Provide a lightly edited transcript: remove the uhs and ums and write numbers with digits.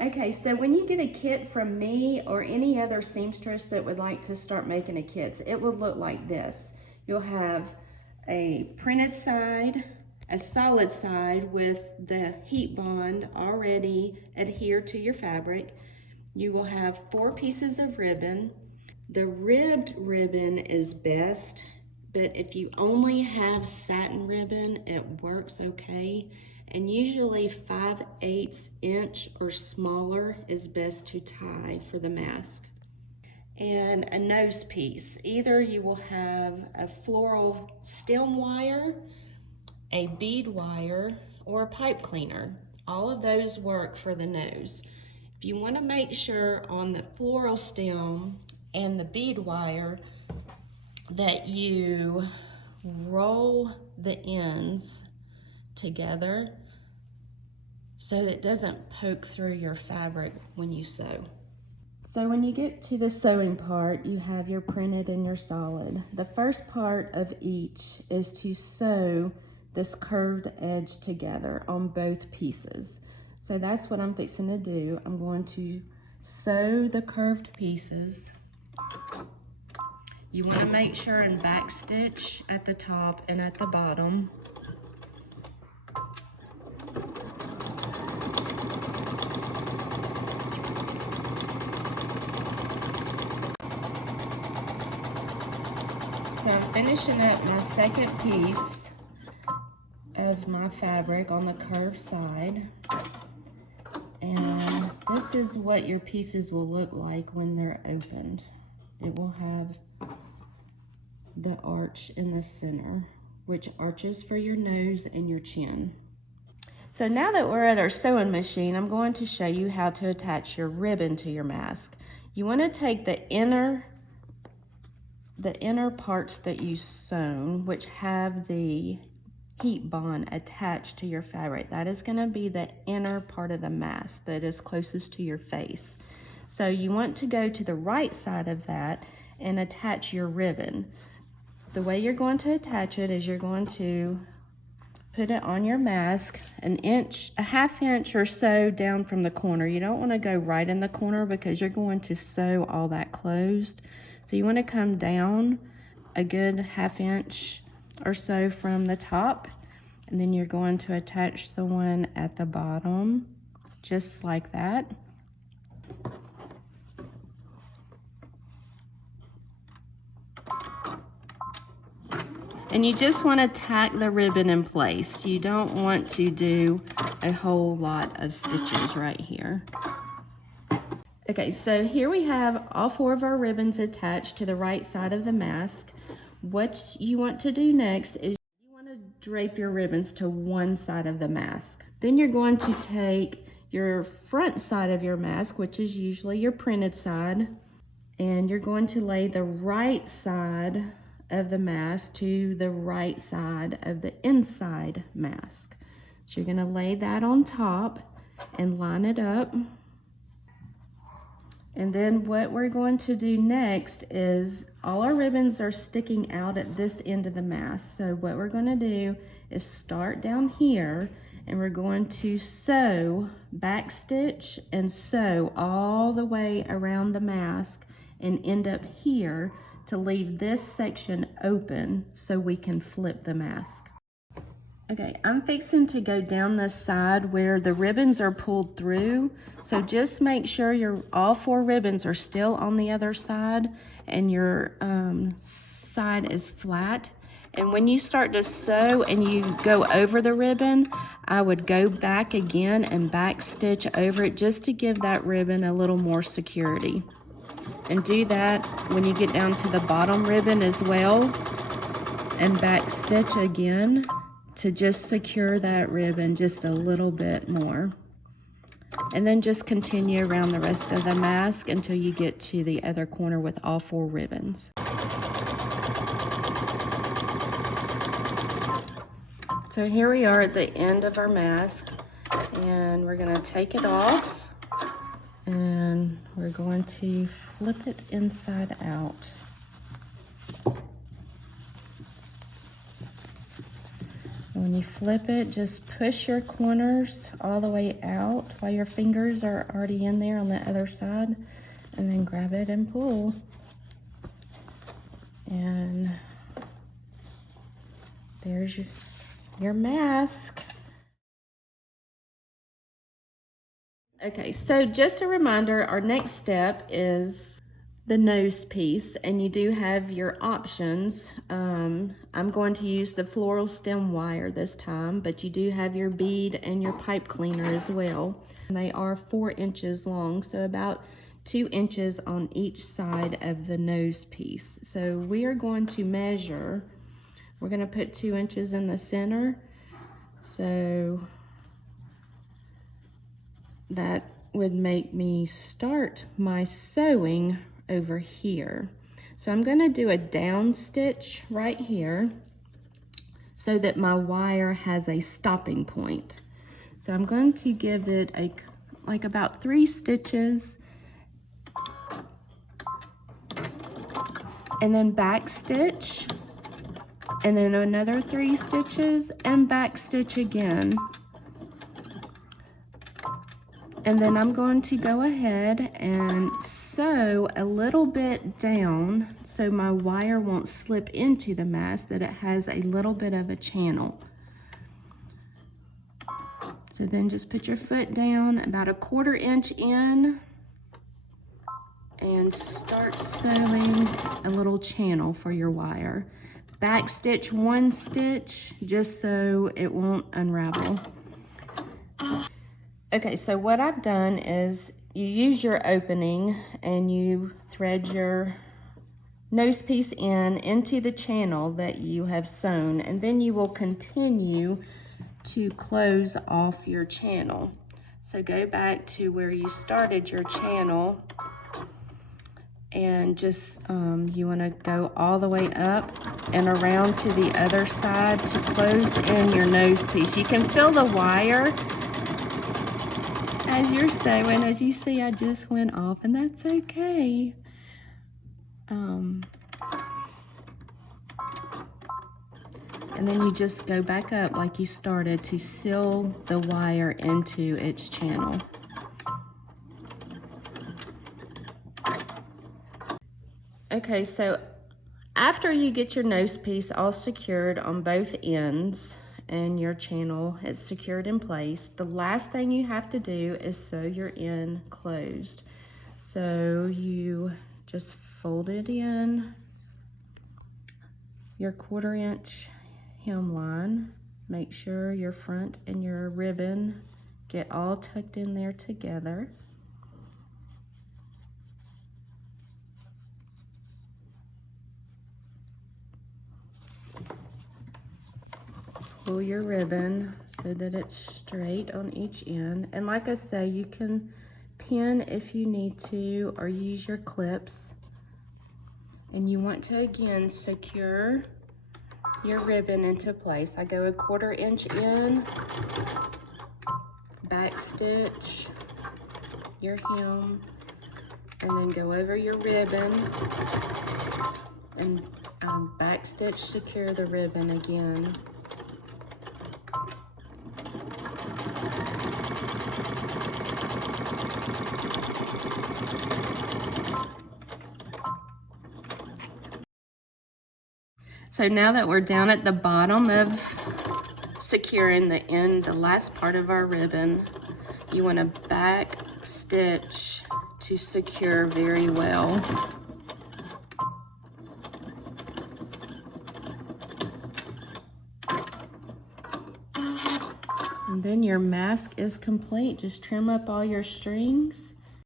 Okay, so when you get a kit from me or any other seamstress that would like to start making a kit, it will look like this. You'll have a printed side, a solid side with the heat bond already adhered to your fabric. You will have 4 pieces of ribbon. The ribbed ribbon is best, but if you only have satin ribbon, it works okay. And usually 5/8 inch or smaller is best to tie for the mask. And a nose piece. Either you will have a floral stem wire, a bead wire, or a pipe cleaner. All of those work for the nose. If you want to make sure on the floral stem and the bead wire that you roll the ends together so that it doesn't poke through your fabric when you sew. So when you get to the sewing part, you have your printed and your solid. The first part of each is to sew this curved edge together on both pieces. So that's what I'm fixing to do. I'm going to sew the curved pieces. You want to make sure and back stitch at the top and at the bottom. So I'm finishing up my second piece of my fabric on the curved side. And this is what your pieces will look like when they're opened. It will have the arch in the center, which arches for your nose and your chin. So now that we're at our sewing machine, I'm going to show you how to attach your ribbon to your mask. You want to take the inner parts that you sewn, which have the heat bond attached to your fabric. That is going to be the inner part of the mask that is closest to your face. So you want to go to the right side of that and attach your ribbon. The way you're going to attach it is you're going to put it on your mask a half inch or so down from the corner. You don't want to go right in the corner because you're going to sew all that closed. So you want to come down a good half inch or so from the top, and then you're going to attach the one at the bottom just like that. And you just want to tack the ribbon in place. You don't want to do a whole lot of stitches right here. Okay, so here we have all 4 of our ribbons attached to the right side of the mask. What you want to do next is you want to drape your ribbons to one side of the mask. Then you're going to take your front side of your mask, which is usually your printed side, and you're going to lay the right side of the mask to the right side of the inside mask. So you're going to lay that on top and line it up. And then what we're going to do next is all our ribbons are sticking out at this end of the mask. So what we're going to do is start down here, and we're going to sew, back stitch and sew all the way around the mask and end up here to leave this section open so we can flip the mask. Okay, I'm fixing to go down this side where the ribbons are pulled through. So just make sure all 4 ribbons are still on the other side and your side is flat. And when you start to sew and you go over the ribbon, I would go back again and back stitch over it just to give that ribbon a little more security. And do that when you get down to the bottom ribbon as well, and back stitch again to just secure that ribbon just a little bit more. And then just continue around the rest of the mask until you get to the other corner with all 4 ribbons. So here we are at the end of our mask, and we're going to take it off. And we're going to flip it inside out. So when you flip it, just push your corners all the way out while your fingers are already in there on the other side, and then grab it and pull. And there's your mask. Okay, so just a reminder, our next step is the nose piece, and you do have your options. I'm going to use the floral stem wire this time, but you do have your bead and your pipe cleaner as well. They are 4 inches long, so about 2 inches on each side of the nose piece. So we are going to measure, we're going to put 2 inches in the center. So that would make me start my sewing over here. So I'm going to do a down stitch right here so that my wire has a stopping point. So I'm going to give it like about 3 stitches, and then back stitch, and then another 3 stitches and back stitch again. And then I'm going to go ahead and sew a little bit down so my wire won't slip into the mask, that it has a little bit of a channel. So then just put your foot down about a 1/4 inch in and start sewing a little channel for your wire. Back stitch 1 stitch just so it won't unravel. Okay, so what I've done is you use your opening and you thread your nose piece into the channel that you have sewn, and then you will continue to close off your channel. So go back to where you started your channel, and just you want to go all the way up and around to the other side to close in your nose piece. You can feel the wire as you're sewing. As you see, I just went off, and that's okay. And then you just go back up like you started to seal the wire into its channel. Okay, so after you get your nose piece all secured on both ends and your channel is secured in place, the last thing you have to do is sew your end closed. So you just fold it in your 1/4 inch hemline. Make sure your front and your ribbon get all tucked in there together. Pull your ribbon so that it's straight on each end. And like I say, you can pin if you need to, or use your clips. And you want to again secure your ribbon into place. I go a 1/4 inch in, back stitch your hem, and then go over your ribbon and back stitch secure the ribbon again. So now that we're down at the bottom of securing the end, the last part of our ribbon, you want to back stitch to secure very well. And then your mask is complete. Just trim up all your strings